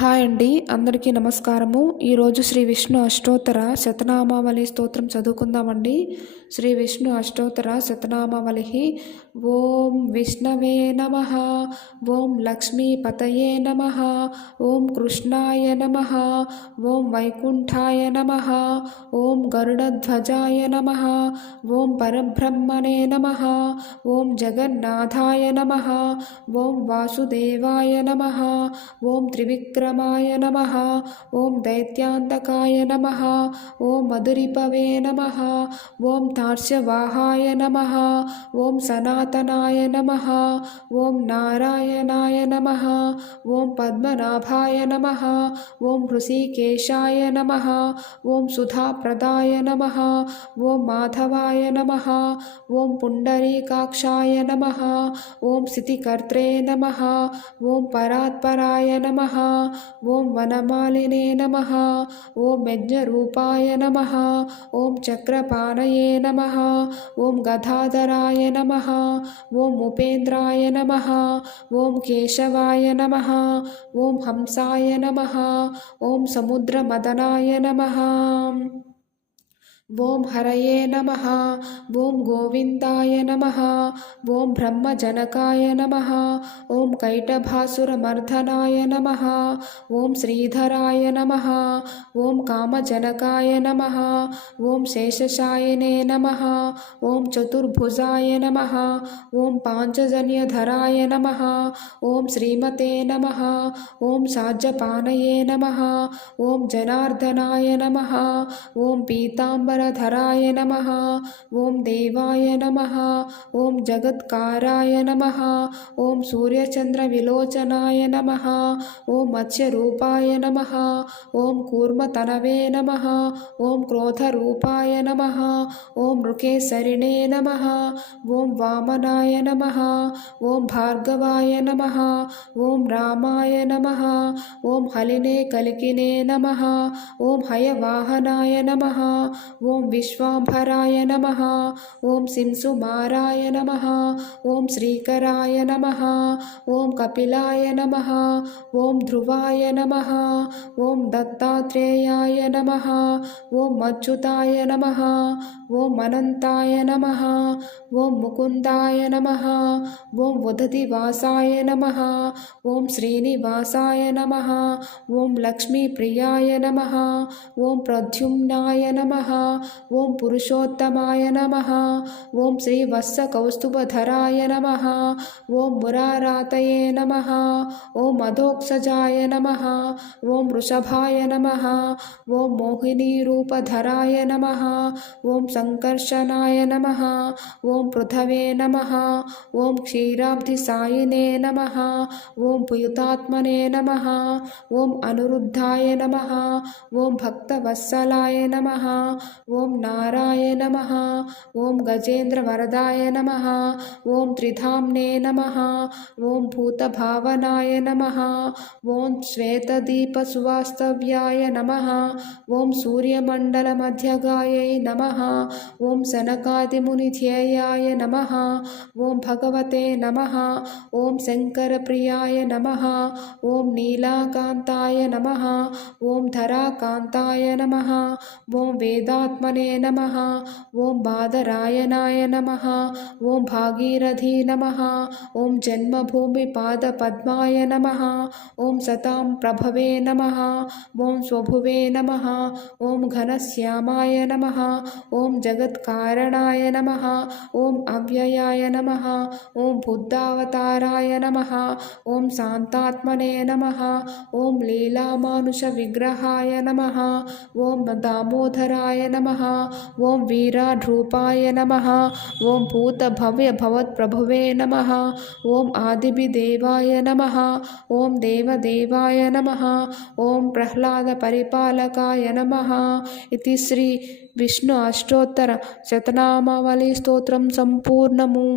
హాయ్ అండి, అందరికీ నమస్కారము. ఈరోజు శ్రీ విష్ణు అష్టోత్తర శతనామావళి స్తోత్రం చదువుకుందామండి. శ్రీ విష్ణు అష్టోత్తర శతనామావళి. ఓం విష్ణవే నమః, ఓం లక్ష్మీపతయే నమః, ఓం కృష్ణాయ నమః, ఓం వైకుంఠాయ నమః, ఓం గరుడధ్వజాయ నమః, ఓం పరబ్రహ్మణే నమః, ఓం జగన్నాథాయ నమః, ఓం వాసుదేవాయ నమః, ఓం త్రివిక్రమాయ నమః, ఓం దైత్యాంతకాయ నమః, ఓం మధురిపవే నమః, ఓం తార్క్ష్యవాహాయ నమః, ఓం సనాతనాయ నమః, ఓం నారాయణాయ నమః, ఓం పద్మనాభాయ నమః, ఓం హృషికేశాయ నమః, ఓం సుధాప్రదాయ నమః, ఓం మాధవాయ నమః, ఓం పుండరీకాక్షాయ నమః, ఓం స్థితికర్త్రే నమః, ఓం పరాత్పరాయ నమః, ఓం వనమాలినే నమః, ఓం యజ్ఞరూపాయ నమః, ఓం చక్రపాణయే నమః, ఓం గదాధరాయ నమః, ఓం ఉపేంద్రాయ నమః, ఓం కేశవాయ నమః, ఓం హంసాయ నమః, ఓం సముద్రమదనాయ నమః, ఓం హరయే నమః, ఓం గోవిందాయ నమః, ఓం బ్రహ్మజనకాయ నమః, ఓం కైటభాసురమర్దనాయ నమః, ఓం శ్రీధరాయ నమః, ఓం కామజనకాయ నమః, ఓం శేషశాయినే నమః, ఓం చతుర్భుజాయ నమః, ఓం పాంచజన్యధరాయ నమః, ఓం శ్రీమతే నమః, ఓం సాజ్యపానయే నమః, ఓం జనార్దనాయ నమః, ఓం పీతాంబరధరాయ నమః, ఓం దేవాయ నమః, ఓం జగత్కారాయ నమః, ఓం సూర్యచంద్ర విలోచనాయ నమః, ఓం మత్స్యరూపాయ నమః, ఓం కూర్మతనవే నమః, ఓం క్రోధరూపాయ నమః, ఓం మృకేసరిణే నమః, ఓం వామనాయ నమః, ఓం భార్గవాయ నమః, ఓం రామాయ నమః, ఓం హలినే కలికినే నమః, ఓం హయవాహనాయ నమః, ఓం విశ్వాంభరాయ నమః, ఓం శింసుమారాయ నమః, ఓం శ్రీకరాయ నమః, ఓం కపిలాయ నమః, ఓం ధ్రువాయ నమః, ఓం దత్తాత్రేయాయ నమః, ఓం అచ్యుతాయ నమః, ఓం అనంతాయ నమః, ఓం ముకుందాయ నమః, ఓం ఉదతివాసాయ నమః, ఓం శ్రీనివాసాయ నమః, ఓం లక్ష్మీప్రియాయ నమః, ఓం ప్రద్యుమ్నాయ నమః, ఓం పురుషోత్తమాయ నమః, ఓం శ్రీవత్సకౌస్తుభధరాయ నమః, ఓం మురారాతయే నమః, ఓం అధోక్షజాయ నమః, ఓం వృషభాయ నమః, ఓం మోహినీరూపధరాయ నమః, ఓం సంకర్షణాయ నమః, ఓం పృథవే నమః, ఓం క్షీరాబ్ధిసాయినే నమః, ఓం పుయుతాత్మనే నమః, ఓం అనిరుద్ధాయ నమః, ఓం భక్తవత్సలాయ నమః, ఓం నారాయ నమః, ఓం గజేంద్రవరదాయ నమః, ఓం త్రిధామ్నే నమః, ఓం భూతభావనాయ నమః, ఓం శ్వేతదీపసువాస్తవ్యాయ నమః, ఓం సూర్యమండలమధ్యగాయై నమః, ఓం సనకాదిమునిధ్యేయాయ నమః, ఓం భగవతే నమః, ఓం శంకరప్రియాయ నమః, ఓం నీలాకాంతాయ నమః, ఓం ధరాకాంతాయ నమః, ఓం వేదాత్మనే నమః, ఓం బాదరాయణాయ నమః, ఓం భాగీరథీ నమః, ఓం జన్మభూమి పాదపద్మాయ నమః, ఓం సతాం ప్రభవే నమః, ఓం స్వభువే నమః, ఓం ఘనశ్యామాయ నమః, ఓం జగత్కారణాయ నమః, ఓం అవ్యయాయ నమః, ఓం బుద్ధావతారాయ నమః, ఓం శాంతాత్మనే నమః, ఓం లీలామానుష విగ్రహాయ నమః, ఓం దామోదరాయ నమః, ఓం వీరాఢ్రూపాయ నమః, ఓం భూతభవ్య భవత్ప్రభువే నమః, ఓం ఆదిభిదేవాయ నమః, ఓం దేవదేవాయ నమః, ఓం ప్రహ్లాద పరిపాలకాయ నమః. ఇది శ్రీ విష్ణు అష్టోత్తర శతనామావళి స్తోత్రం సంపూర్ణము.